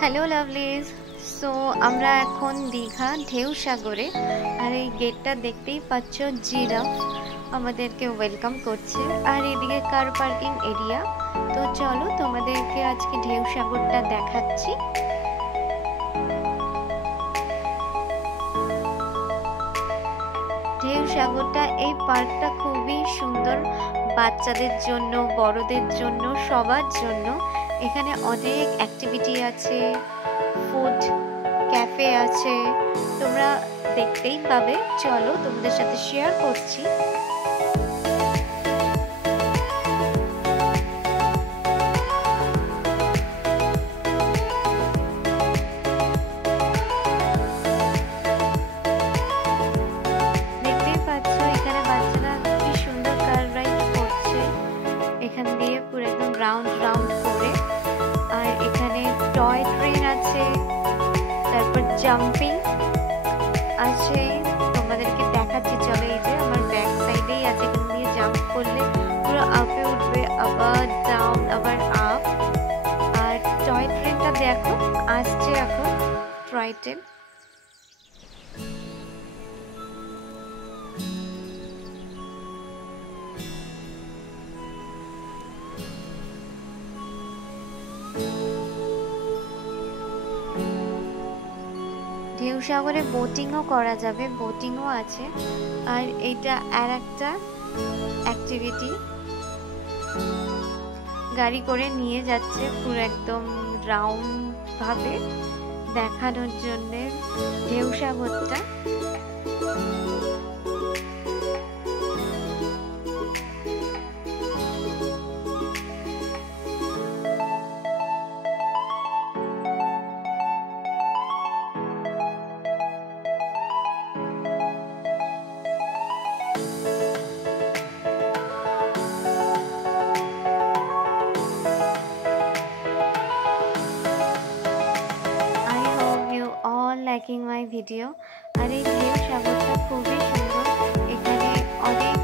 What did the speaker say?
Hello লাভলিজ। So আমরা এখন দীঘা ঢেউ সাগরে, আর এই গেটটা দেখতেই পাচ্ছ, জিরাফ আমাদেরকে ওয়েলকাম করছে। আর এদিকে কার পার্কিং এরিয়া। তো চলো তোমাদেরকে আজকে ঢেউ সাগরটা দেখাচ্ছি। ঢেউ সাগরটা, এই পার্কটা খুবই সুন্দর, বাচ্চাদের জন্য, বড়দের জন্য, সবার জন্য। এখানে অনেক অ্যাক্টিভিটি আছে, ফুড ক্যাফে আছে, তোমরা দেখতেই পাবে। চলো তোমাদের সাথে শেয়ার করছি। দেখতেই পাচ্ছ এখানে বাচ্চারা কি সুন্দর কার রাইড করছে, এখান দিয়ে পুরো একদম রাউন্ড রাউন্ড করে। আর এখানে টয় ট্রেন আছে, তারপর জাম্পিং আছে, তোমাদেরকে দেখাচ্ছি। চলো, এই যে আমার ব্যাক সাইডেই আছে, এখান দিয়ে জাম্প করলে পুরো আপে উঠবে, আবার ডাউন, আবার আপ। আর টয় ট্রেনটা দেখো আসছে এখন, টয় ট্রেন। ঢেউ সাগরে বোটিংও করা যাবে, বোটিংও আছে। আর এইটা আর একটা অ্যাক্টিভিটি, গাড়ি করে নিয়ে যাচ্ছে পুরো একদম রাউন্ড ভাবে দেখানোর জন্য ঢেউ সাগরটা। Liking my video. আর এই ঢেউ সাগরটা খুবই সুন্দর, এখানে অনেক